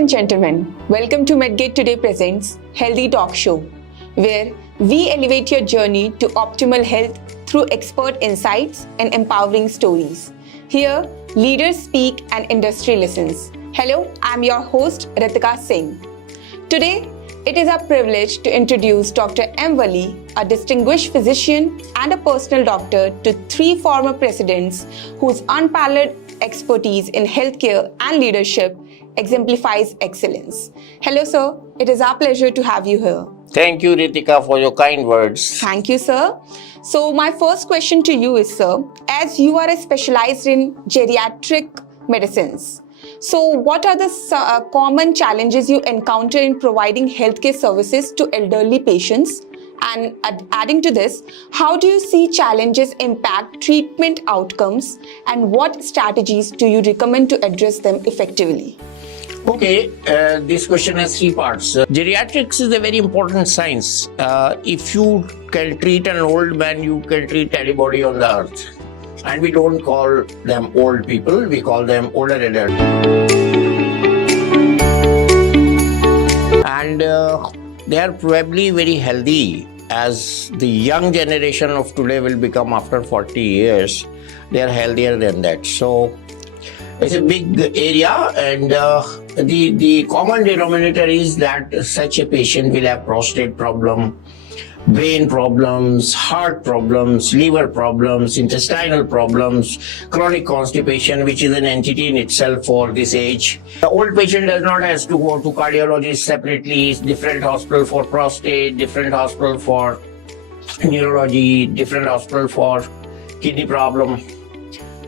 and gentlemen, welcome to Medgate Today Presents Healthy Talk Show, where we elevate your journey to optimal health through expert insights and empowering stories. Here, leaders speak and industry listens. Hello, I'm your host Ritika Singh. Today, it is our privilege to introduce Dr. M.Wali, a distinguished physician and a personal doctor to three former presidents whose unparalleled expertise in healthcare and leadership exemplifies excellence. Hello, sir. It is our pleasure to have you here. Thank you, Ritika, for your kind words. Thank you, sir. So, my first question to you is, sir, as you are specialized in geriatric medicines, so what are the common challenges you encounter in providing healthcare services to elderly patients? And adding to this, how do you see challenges impact treatment outcomes, and what strategies do you recommend to address them effectively? Okay, this question has three parts. Geriatrics is a very important science. If you can treat an old man, you can treat anybody on the earth. And we don't call them old people, we call them older adults. And they are probably very healthy, as the young generation of today will become after 40 years. They are healthier than that. So it's a big area, and the common denominator is that such a patient will have prostate problem, brain problems, heart problems, liver problems, intestinal problems, chronic constipation, which is an entity in itself for this age. The old patient does not have to go to cardiologists separately. It's different hospital for prostate, different hospital for neurology, different hospital for kidney problem.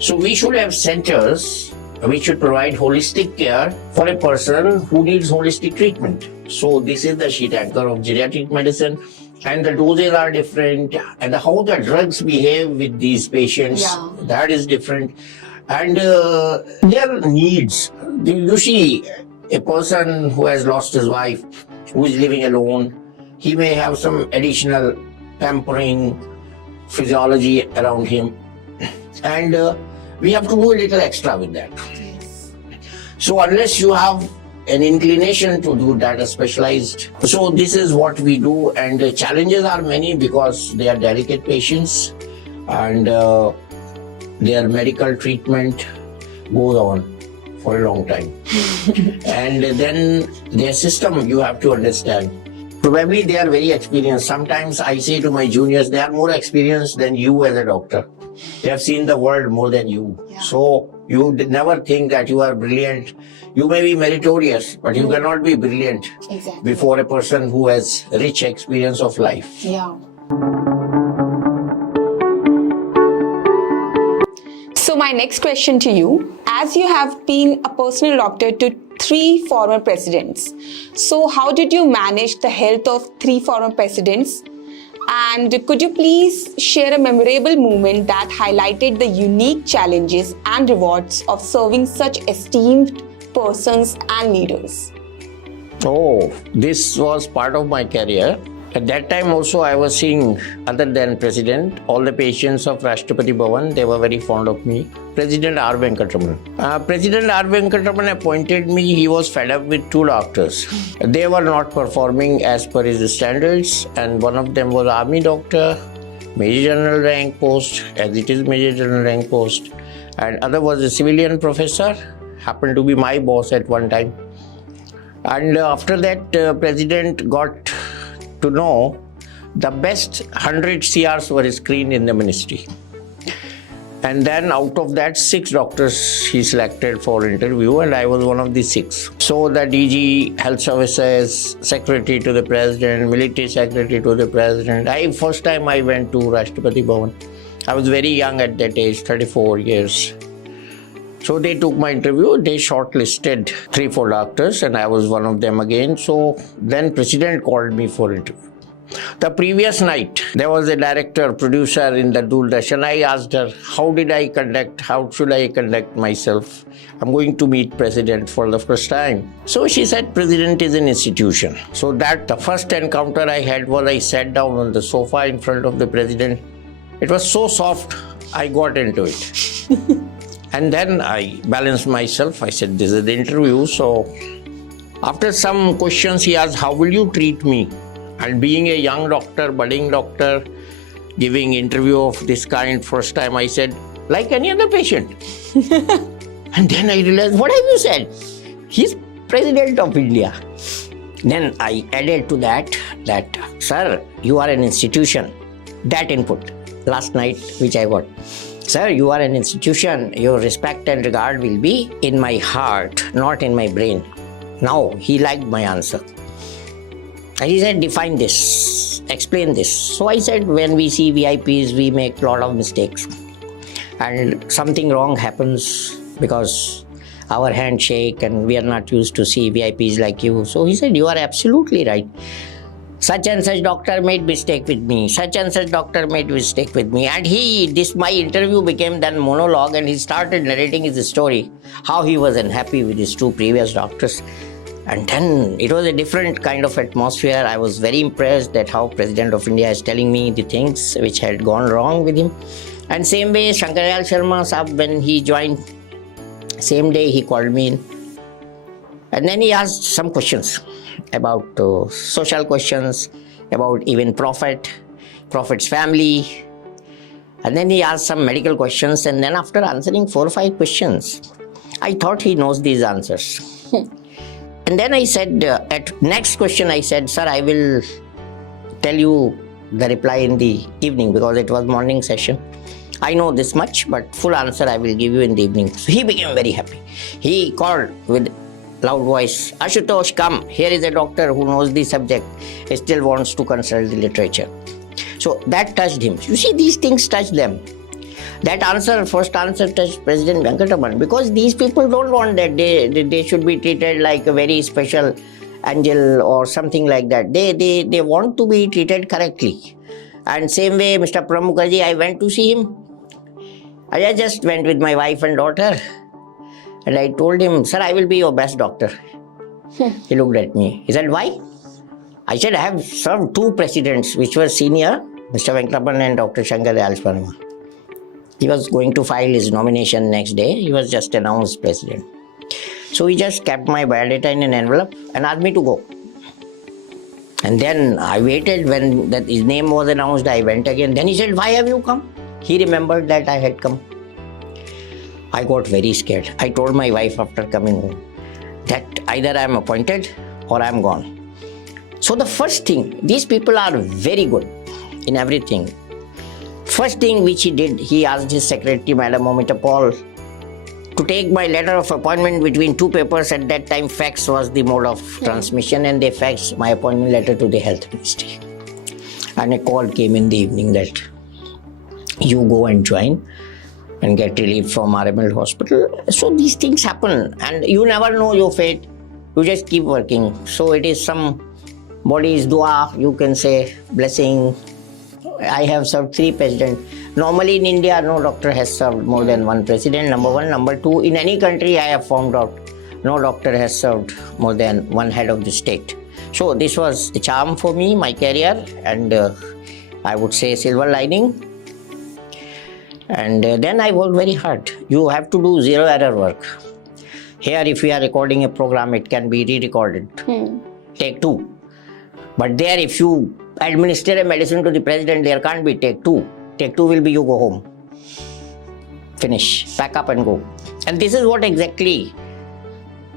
So we should have centers which should provide holistic care for a person who needs holistic treatment. So this is the sheet anchor of geriatric medicine. And the doses are different, and how the drugs behave with these patients, that is different. And their needs. You see, a person who has lost his wife, who is living alone, he may have some additional pampering physiology around him. And we have to do a little extra with that. So unless you have an inclination to do that specialized. So this is what we do, and the challenges are many because they are delicate patients, and their medical treatment goes on for a long time. And then their system, you have to understand. Probably they are very experienced. Sometimes I say to my juniors, they are more experienced than you as a doctor. They have seen the world more than you. So you never think that you are brilliant. You may be meritorious, but you cannot be brilliant before a person who has rich experience of life. Yeah. So my next question to you, as you have been a personal doctor to three former presidents, so how did you manage the health of three former presidents? And could you please share a memorable moment that highlighted the unique challenges and rewards of serving such esteemed persons and leaders? Oh, this was part of my career. At that time also I was seeing, other than President, all the patients of Rashtrapati Bhavan, they were very fond of me. President R. Venkataraman. President R. Venkataraman appointed me. He was fed up with two doctors. They were not performing as per his standards, and one of them was army doctor, Major General rank post, as it is Major General rank post, and other was a civilian professor, happened to be my boss at one time. And after that, President got to know the best 100 CRs were screened in the ministry. And then out of that, 6 doctors he selected for interview, and I was one of the 6. So the DG, Health Services, Secretary to the President, Military Secretary to the President. First time I went to Rashtrapati Bhavan. I was very young at that age, 34 years. So they took my interview, they shortlisted 3-4 doctors, and I was one of them again. So then President called me for interview. The previous night, there was a director, producer in the Doordarshan. I asked her, how should I conduct myself? I'm going to meet President for the first time. So she said, President is an institution. So that the first encounter I had was I sat down on the sofa in front of the President. It was so soft, I got into it. And then I balanced myself. I said, this is the interview, so After some questions, he asked, how will you treat me? And being a young doctor, budding doctor, giving interview of this kind, first time I said, like any other patient. And then I realized, what have you said? He's President of India. Then I added to that, sir, you are an institution. That input last night, which I got. Sir, you are an institution. Your respect and regard will be in my heart, not in my brain. Now, he liked my answer. And he said, define this, explain this. So I said, when we see VIPs, we make a lot of mistakes. And something wrong happens because our hands shake and we are not used to see VIPs like you. So he said, you are absolutely right. Such and such doctor made mistake with me. Such and such doctor made mistake with me. And my interview became then monologue, and he started narrating his story, how he was unhappy with his 2 previous doctors. And then it was a different kind of atmosphere. I was very impressed at how President of India is telling me the things which had gone wrong with him. And same way, Shankarayal Sharma Saab, when he joined, same day he called me in. And then he asked some questions about social questions, about even Prophet's family. And then he asked some medical questions. And then after answering 4 or 5 questions, I thought he knows these answers. And then I said, at next question I said, sir, I will tell you the reply in the evening because it was morning session. I know this much, but full answer I will give you in the evening. So he became very happy. He called with loud voice, Ashutosh, come. Here is a doctor who knows the subject. He still wants to consult the literature. So that touched him. You see, these things touch them. That answer, first answer, touched President Venkataraman because these people don't want that they should be treated like a very special angel or something like that. They want to be treated correctly. And same way, Mr. Pranab Mukherjee, I went to see him. I just went with my wife and daughter. And I told him, sir, I will be your best doctor. He looked at me. He said, why? I said, I have served 2 presidents, which were senior, Mr. Venkataraman and Dr. Shankarayal Sharma. He was going to file his nomination next day. He was just announced president. So he just kept my biodata in an envelope and asked me to go. And then I waited when his name was announced. I went again. Then he said, why have you come? He remembered that I had come. I got very scared. I told my wife after coming home that either I am appointed or I am gone. So the first thing, these people are very good in everything. First thing which he did, he asked his secretary, Madam Momita Paul, to take my letter of appointment between 2 papers. At that time, fax was the mode of transmission, and they faxed my appointment letter to the health ministry. And a call came in the evening that you go and join and get relief from RML hospital. So these things happen and you never know your fate. You just keep working. So it is somebody's dua, you can say, blessing. I have served 3 presidents. Normally in India, no doctor has served more than 1 president, number 1. Number 2, in any country I have found out, no doctor has served more than 1 head of the state. So this was a charm for me, my career, and I would say silver lining. And then I worked very hard. You have to do 0 error work. Here, if we are recording a program, it can be re-recorded. Take 2. But there, if you administer a medicine to the president, there can't be take 2. Take 2 will be you go home. Finish. Pack up and go. And this is what exactly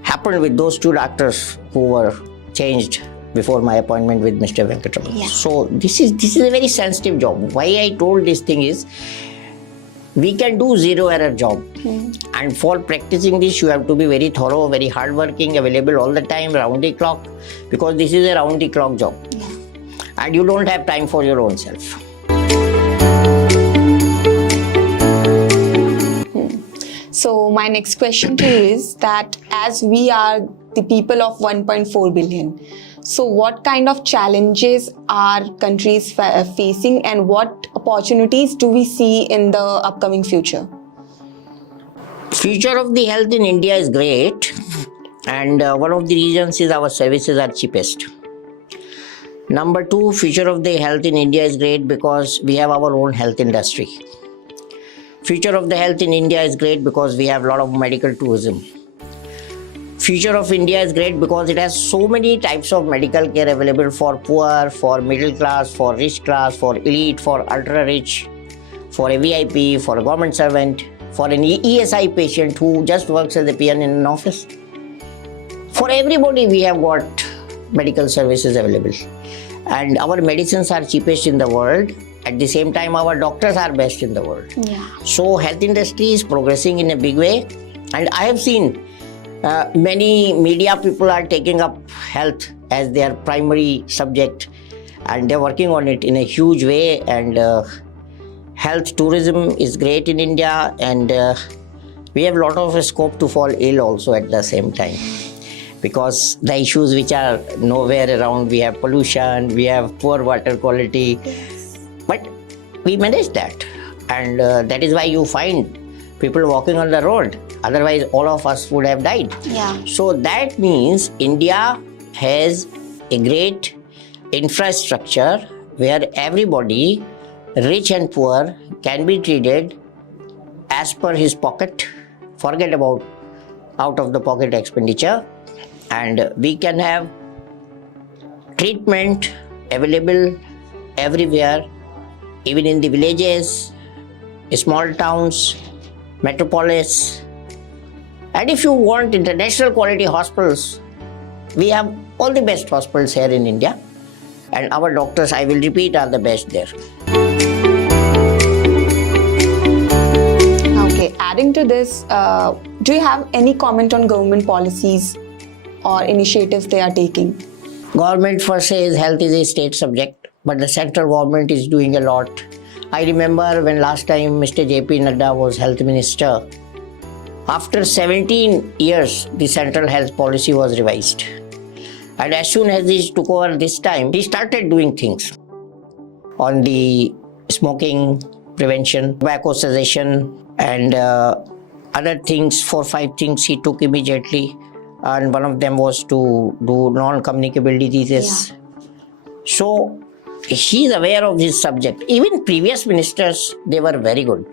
happened with those 2 doctors who were changed before my appointment with Mr. Venkataraman. Yeah. So this is a very sensitive job. Why I told this thing is, we can do 0 error job. And for practicing this, you have to be very thorough, very hardworking, available all the time, round the clock, because this is a round the clock job. Yeah. And you don't have time for your own self. So my next question to you is that as we are the people of 1.4 billion, so what kind of challenges are countries facing and what opportunities do we see in the upcoming future? Future of the health in India is great, and one of the reasons is our services are cheapest. Number 2, future of the health in India is great because we have our own health industry. Future of the health in India is great because we have a lot of medical tourism. future of India is great because it has so many types of medical care available for poor, for middle class, for rich class, for elite, for ultra rich, for a VIP, for a government servant, for an ESI patient who just works as a PN in an office. For everybody, we have got medical services available. And our medicines are cheapest in the world. At the same time, our doctors are best in the world. Yeah. So health industry is progressing in a big way. And I have seen many media people are taking up health as their primary subject, and they're working on it in a huge way. And health tourism is great in India, and we have a lot of scope to fall ill also at the same time, because the issues which are nowhere around, we have pollution, we have poor water quality, but we manage that, and that is why you find people walking on the road. Otherwise, all of us would have died. Yeah. So that means India has a great infrastructure where everybody, rich and poor, can be treated as per his pocket. Forget about out of the pocket expenditure, and we can have treatment available everywhere, even in the villages, small towns, metropolis. And if you want international quality hospitals, we have all the best hospitals here in India, and our doctors, I will repeat, are the best there. Okay, adding to this, do you have any comment on government policies or initiatives they are taking? Government first says health is a state subject, but the central government is doing a lot. I remember when last time Mr. J.P. Nadda was health minister, after 17 years, the central health policy was revised. And as soon as he took over this time, he started doing things on the smoking prevention, tobacco cessation, and other things, 4-5 things he took immediately. And one of them was to do non-communicable diseases. Yeah. So he is aware of this subject. Even previous ministers, they were very good.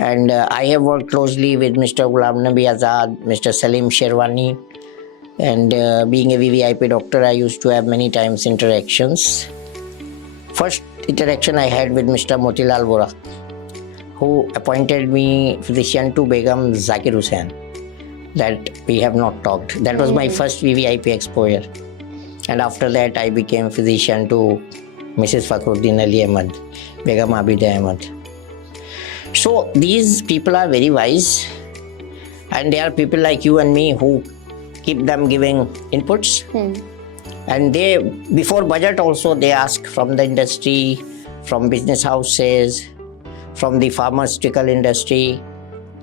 And I have worked closely with Mr. Ghulam Nabi Azad, Mr. Salim Sherwani, and being a VVIP doctor, I used to have many times interactions. First interaction I had with Mr. Motilal Vora, who appointed me physician to Begum Zakir Hussain. That we have not talked. That was my first VVIP exposure. And after that, I became physician to Mrs. Fakhruddin Ali Ahmad, Begum Abida Ahmad. So these people are very wise, and they are people like you and me who keep them giving inputs. And they, before budget also, they ask from the industry, from business houses, from the pharmaceutical industry,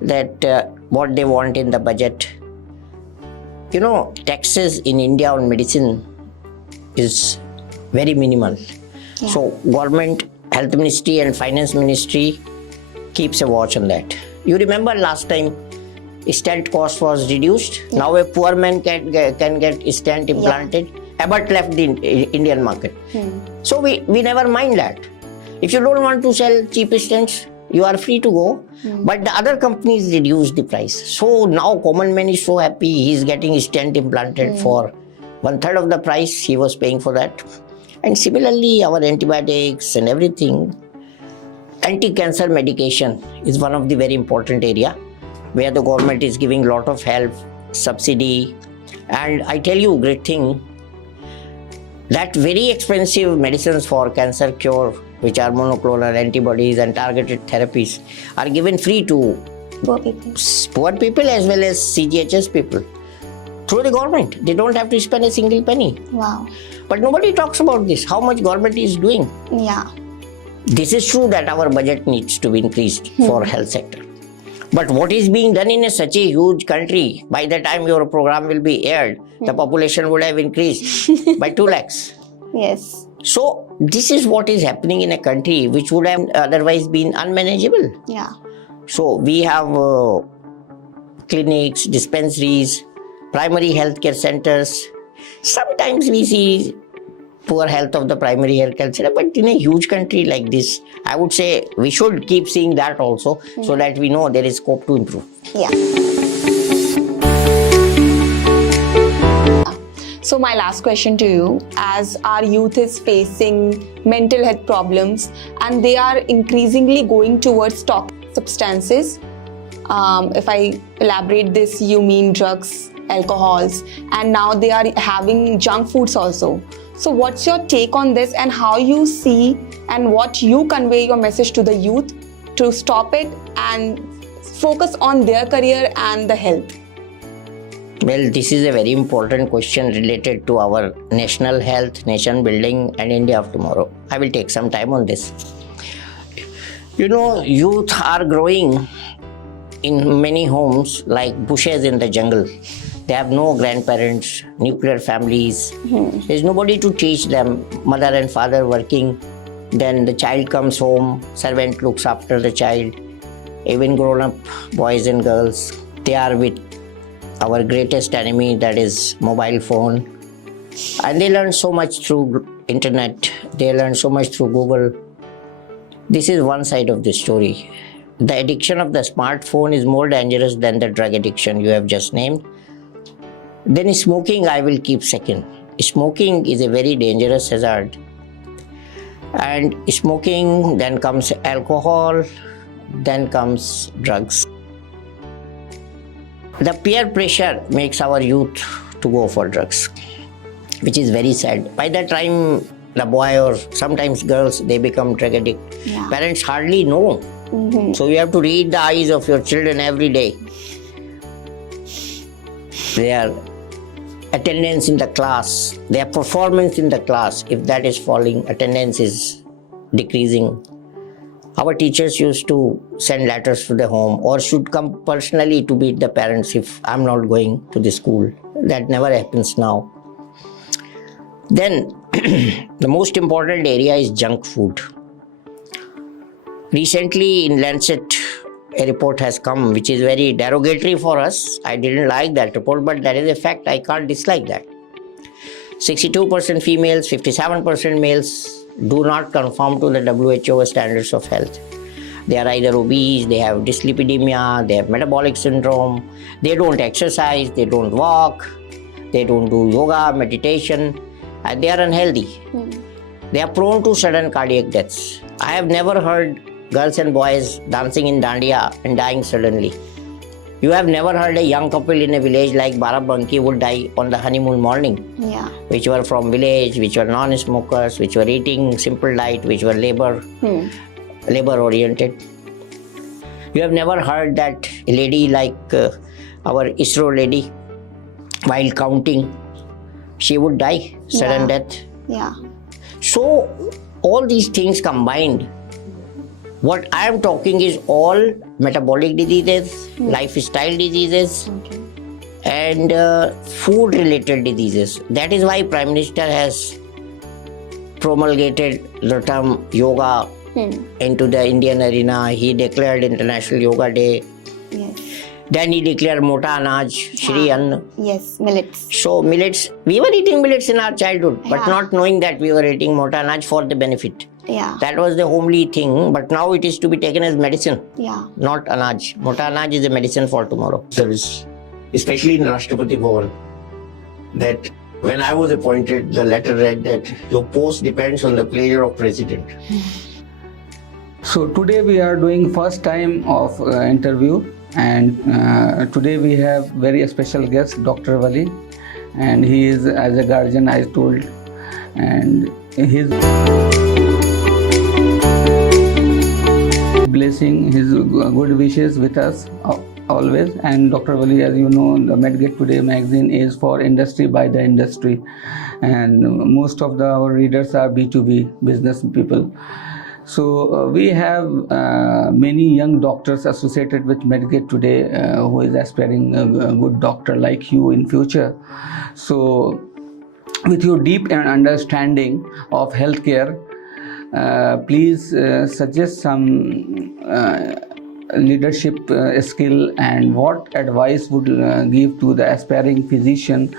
that what they want in the budget. You know, taxes in India on medicine is very minimal. Yeah. So government, health ministry and finance ministry keeps a watch on that. You remember last time stent cost was reduced. Yeah. Now a poor man can get stent implanted. Yeah. Abbott left the Indian market. So we never mind that. If you don't want to sell cheap stents, you are free to go. But the other companies reduce the price. So now common man is so happy, he is getting stent implanted for 1/3 of the price he was paying for that. And similarly, our antibiotics and everything, anti-cancer medication is one of the very important area where the government is giving a lot of help, subsidy. And I tell you, great thing, that very expensive medicines for cancer cure, which are monoclonal antibodies and targeted therapies, are given free to poor people as well as CGHS people through the government. They don't have to spend a single penny. Wow. But nobody talks about this, how much government is doing. Yeah. This is true that our budget needs to be increased for health sector. But what is being done in such a huge country, by the time your program will be aired, the population would have increased by 2 lakhs. Yes. So this is what is happening in a country which would have otherwise been unmanageable. Yeah. So we have clinics, dispensaries, primary healthcare centers. Sometimes we see poor health of the primary healthcare center, but in a huge country like this, I would say we should keep seeing that also, so that we know there is scope to improve. Yeah. So my last question to you, as our youth is facing mental health problems and they are increasingly going towards toxic substances, if I elaborate this, you mean drugs, alcohols, and now they are having junk foods also. So what's your take on this, and how you see and what you convey your message to the youth to stop it and focus on their career and the health? Well, this is a very important question related to our national health, nation building, and India of tomorrow. I will take some time on this. You know, youth are growing in many homes like bushes in the jungle. They have no grandparents, nuclear families. There's nobody to teach them. Mother and father working. Then the child comes home, servant looks after the child. Even grown-up boys and girls, they are with our greatest enemy, that is mobile phone. And they learn so much through internet. They learn so much through Google. This is one side of the story. The addiction of the smartphone is more dangerous than the drug addiction you have just named. Then smoking I will keep second. Smoking is a very dangerous hazard. And smoking, then comes alcohol, then comes drugs. The peer pressure makes our youth to go for drugs, which is very sad. By the time the boy or sometimes girls, they become drug addict, parents hardly know. So you have to read the eyes of your children every day. Their attendance in the class, their performance in the class, if that is falling, attendance is decreasing. Our teachers used to send letters to the home or should come personally to meet the parents if I'm not going to the school. That never happens now. Then the most important area is junk food. Recently in Lancet, a report has come which is very derogatory for us. I didn't like that report, but that is a fact. I can't dislike that. 62% females, 57% males do not conform to the WHO standards of health. They are either obese, they have dyslipidemia, they have metabolic syndrome, they don't exercise, they don't walk, they don't do yoga, meditation, and they are unhealthy. They are prone to sudden cardiac deaths. I have never heard girls and boys dancing in dandiya and dying suddenly. You have never heard a young couple in a village like Barabanki would die on the honeymoon morning. Which were from village, which were non-smokers, which were eating simple diet, which were labor oriented. You have never heard that a lady like our ISRO lady, while counting, she would die, sudden death. So all these things combined, what I am talking is all metabolic diseases, lifestyle diseases, and food-related diseases. That is why Prime Minister has promulgated the term yoga into the Indian arena. He declared International Yoga Day. Then he declared Mota Anaj, Shri Anna. Millets. So millets, we were eating millets in our childhood, but not knowing that we were eating Mota Anaj for the benefit. That was the homely thing, but now it is to be taken as medicine, not Anaj. Mota Anaj is a medicine for tomorrow. Service, especially in Rashtrapati Bhavan, that when I was appointed, the letter read that your post depends on the pleasure of President. So today we are doing first time of interview, and today we have very special guest, Dr. Wali, and he is as a guardian, I told, and his blessing, his good wishes with us always. And Dr. Wali, as you know, the MedGet Today magazine is for industry by the industry, and most of our readers are B2B business people. So we have many young doctors associated with MedGet Today who is aspiring a good doctor like you in future. So with your deep understanding of healthcare, please suggest some leadership skill, and what advice would give to the aspiring physician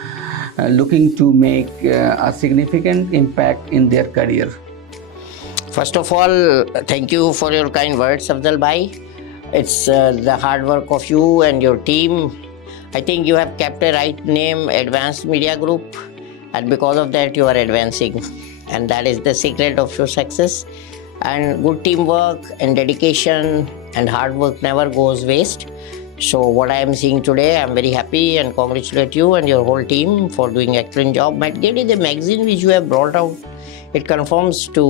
looking to make a significant impact in their career. First of all, thank you for your kind words, Afzal Bhai. It's the hard work of you and your team. I think you have kept a right name, Advanced Media Group, and because of that you are advancing, and that is the secret of your success. And good teamwork and dedication and hard work never goes waste. So what I am seeing today, I am very happy and congratulate you and your whole team for doing excellent job. MedGate is a magazine which you have brought out. It conforms to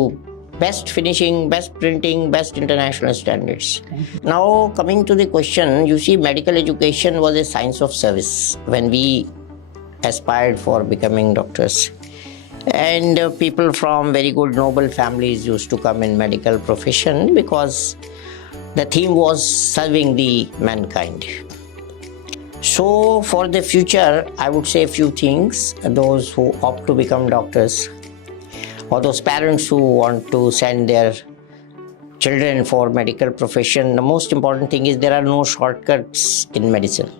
best finishing, best printing, best international standards. Now coming to the question, you see, medical education was a science of service when we aspired for becoming doctors. And people from very good noble families used to come in medical profession because the theme was serving the mankind. So for the future, I would say a few things. Those who opt to become doctors, or those parents who want to send their children for medical profession, the most important thing is there are no shortcuts in medicine.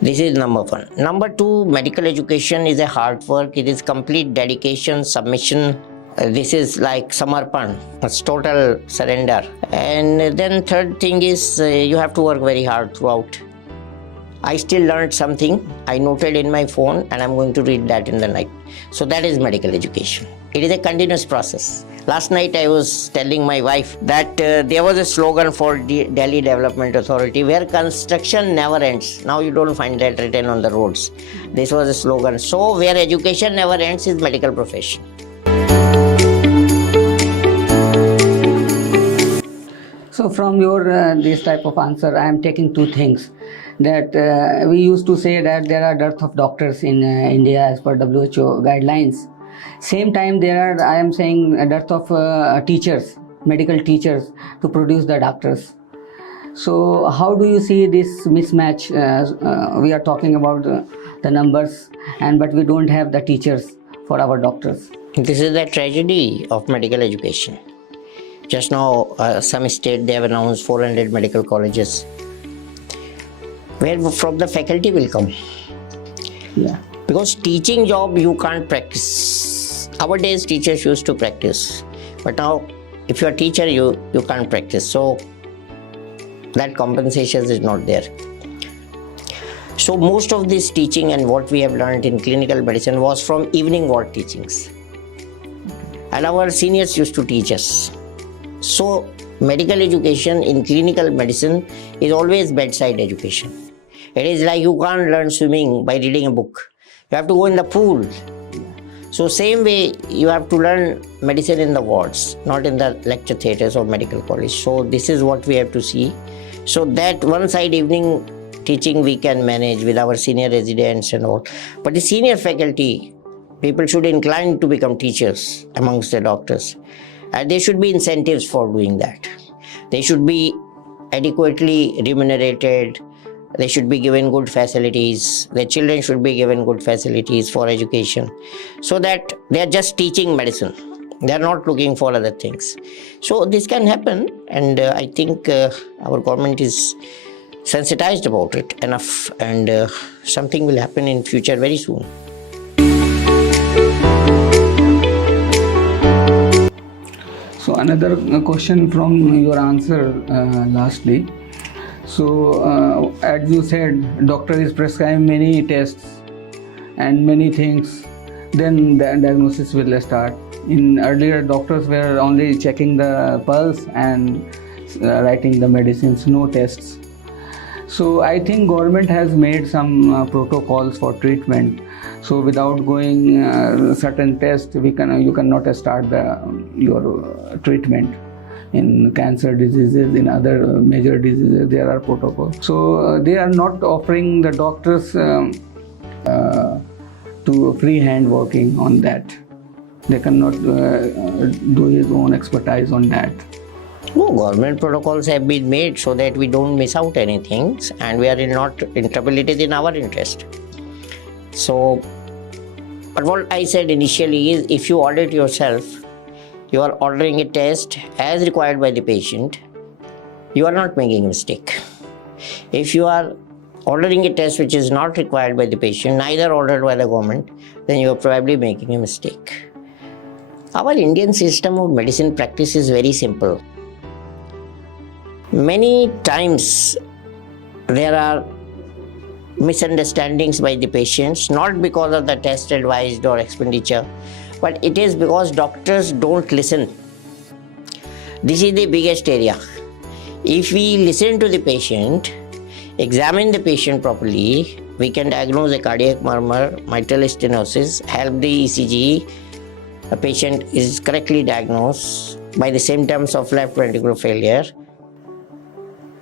This is number one. Number two, medical education is a hard work. It is complete dedication, submission. This is like samarpan. It's total surrender. And then third thing is you have to work very hard throughout. I still learned something. I noted in my phone and I'm going to read that in the night. So that is medical education. It is a continuous process. Last night I was telling my wife that there was a slogan for Delhi Development Authority where construction never ends. Now you don't find that written on the roads. This was a slogan. So where education never ends is medical profession. So from your this type of answer, I am taking two things. That we used to say that there are dearth of doctors in India as per WHO guidelines. Same time there are, I am saying, a dearth of teachers, medical teachers to produce the doctors. So how do you see this mismatch? We are talking about the numbers, but we don't have the teachers for our doctors. This is the tragedy of medical education. Just now, some state they have announced 400 medical colleges. Where from the faculty will come? Yeah. Because teaching job you can't practice. Our days teachers used to practice, but now if you are a teacher you can't practice. So that compensation is not there. So most of this teaching and what we have learned in clinical medicine was from evening ward teachings. And our seniors used to teach us. So medical education in clinical medicine is always bedside education. It is like you can't learn swimming by reading a book. You have to go in the pool. So same way you have to learn medicine in the wards, not in the lecture theatres or medical college. So this is what we have to see. So that one side evening teaching we can manage with our senior residents and all. But the senior faculty, people should incline to become teachers amongst the doctors. And there should be incentives for doing that. They should be adequately remunerated. They should be given good facilities. Their children should be given good facilities for education, so that they are just teaching medicine. They are not looking for other things. So this can happen, and I think our government is sensitized about it enough, and something will happen in future very soon. So another question from your answer lastly. So as you said, doctor is prescribing many tests and many things, then the diagnosis will start. In earlier, doctors were only checking the pulse and writing the medicines, no tests. So I think government has made some protocols for treatment. So without going certain tests, you cannot start your treatment. In cancer diseases, in other major diseases, there are protocols. So they are not offering the doctors to freehand working on that. They cannot do his own expertise on that. No, government protocols have been made so that we don't miss out anything, and we are not in trouble. It is in our interest. So, but what I said initially is, if you audit yourself, you are ordering a test as required by the patient, you are not making a mistake. If you are ordering a test which is not required by the patient, neither ordered by the government, then you are probably making a mistake. Our Indian system of medicine practice is very simple. Many times there are misunderstandings by the patients, not because of the test advised or expenditure, but it is because doctors don't listen. This is the biggest area. If we listen to the patient, examine the patient properly, we can diagnose a cardiac murmur, mitral stenosis, help the ECG. A patient is correctly diagnosed by the symptoms of left ventricular failure.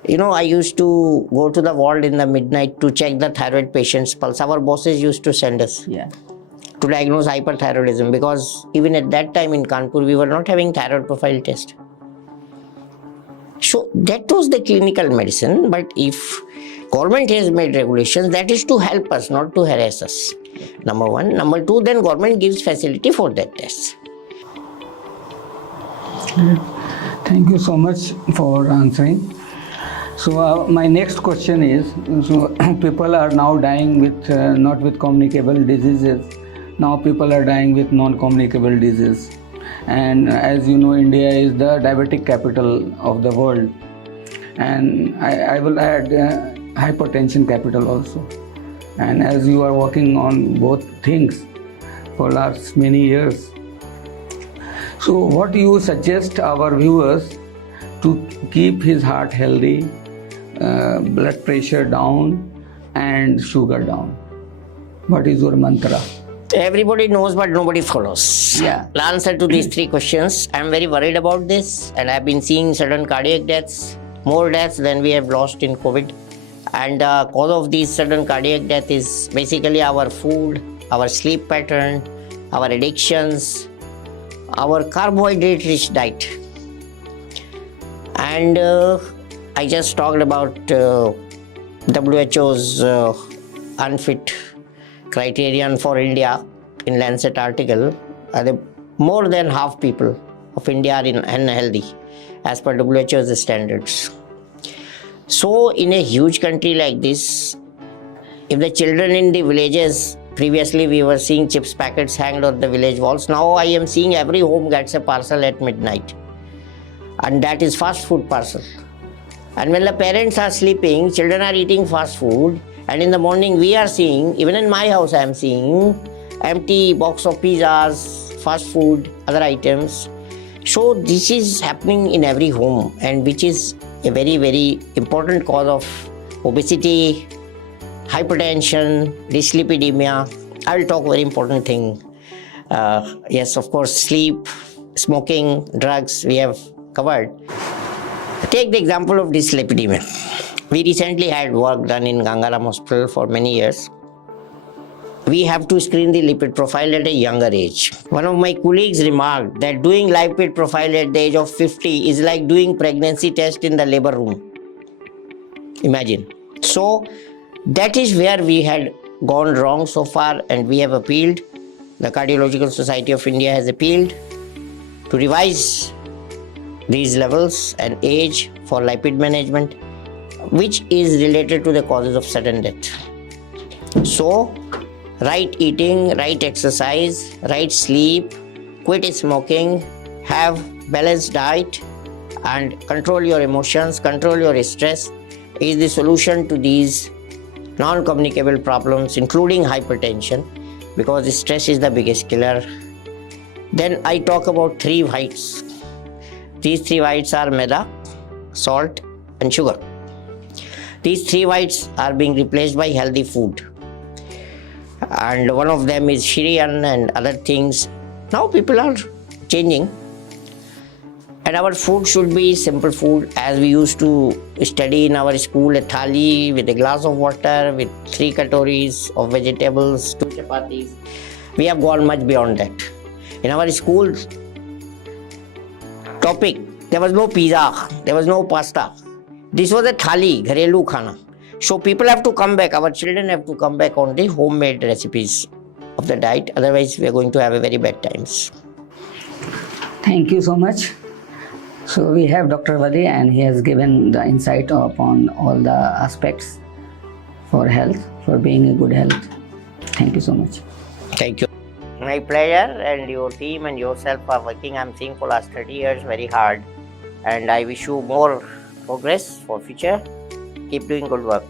You know, I used to go to the ward in the midnight to check the thyroid patient's pulse. Our bosses used to send us to diagnose hyperthyroidism, because even at that time in Kanpur, we were not having thyroid profile test. So that was the clinical medicine. But if government has made regulations, that is to help us, not to harass us. Number one. Number two, then government gives facility for that test. Thank you so much for answering. So my next question is, so people are now dying with not with communicable diseases. Now people are dying with non-communicable disease. And as you know, India is the diabetic capital of the world. And I will add hypertension capital also. And as you are working on both things for last many years, so what do you suggest our viewers to keep his heart healthy, blood pressure down and sugar down? What is your mantra? Everybody knows, but nobody follows. The answer to these three questions, I'm very worried about this, and I've been seeing certain cardiac deaths, more deaths than we have lost in COVID. And cause of these sudden cardiac death is basically our food, our sleep pattern, our addictions, our carbohydrate-rich diet. And I just talked about WHO's unfit criterion for India in Lancet article. More than half people of India are unhealthy as per WHO's standards. So in a huge country like this, if the children in the villages, previously we were seeing chips packets hanged on the village walls, now I am seeing every home gets a parcel at midnight, and that is fast food parcel. And when the parents are sleeping, children are eating fast food, and in the morning we are seeing, even in my house I am seeing empty box of pizzas, fast food, other items. So this is happening in every home, and which is a very, very important cause of obesity, hypertension, dyslipidemia. I will talk very important thing. Yes, of course, sleep, smoking, drugs, we have covered. Take the example of dyslipidemia. We recently had work done in Gangaram Hospital for many years. We have to screen the lipid profile at a younger age. One of my colleagues remarked that doing lipid profile at the age of 50 is like doing pregnancy test in the labor room. Imagine. So that is where we had gone wrong so far, and we have appealed. The Cardiological Society of India has appealed to revise these levels and age for lipid management, which is related to the causes of sudden death. So, right eating, right exercise, right sleep, quit smoking, have balanced diet, and control your emotions, control your stress is the solution to these non-communicable problems, including hypertension, because stress is the biggest killer. Then I talk about three whites. These three whites are maida, salt, and sugar. These three whites are being replaced by healthy food. And one of them is Shirian and other things. Now people are changing. And our food should be simple food, as we used to study in our school, a thali with a glass of water, with 3 katoris of vegetables, 2 chapatis. We have gone much beyond that. In our school topic, there was no pizza, there was no pasta. This was a thali, gharelu khana. So people have to come back, our children have to come back on the homemade recipes of the diet. Otherwise, we are going to have a very bad times. Thank you so much. So we have Dr. Wali, and he has given the insight upon all the aspects for health, for being a good health. Thank you so much. Thank you. My pleasure, and your team and yourself are working, I'm seeing for last 30 years very hard. And I wish you more progress for future. Keep doing good work.